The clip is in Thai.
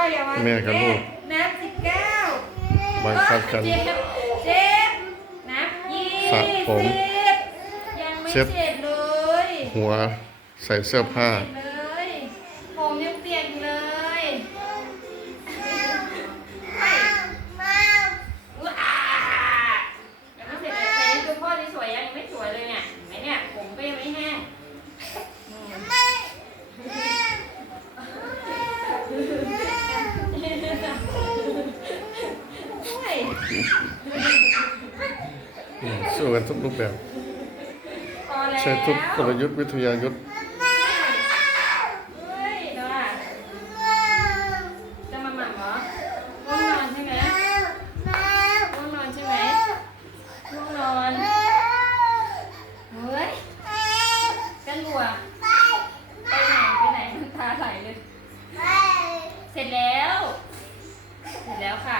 ออย่ามาแม่กับลูกนับสิบเก้าบังคับกันเจ็ดเจ็ดนับยี่สระผมสิบยังไม่เช็ดเสร็จเลยหัวใส่เสื้อผ้า เสร็จเลยผมยังเปียกอยู่เลยว้ายังไม่เสร็จเลยแต่นี่ดูพ่อที่สวยยังไม่สวยเลยเนี่ยเห็นไหมเนี่ยผมก็ยังไม่แห้งอืม โอ้ย อืม สู้กันทุกรูปแบบ ใช้ทุกกลยุทธ์วิทยายุทธ์เฮ้ยเดี๋ยวอะจะมาหมั่นเหรอง่วงนอนใช่ไหมง่วงนอนใช่ไหมง่วงนอนเฮ้ยกันหัวไปไหนไปไหนน้ำตาไหลเลยเสร็จแล้ว เสร็จแล้วค่ะ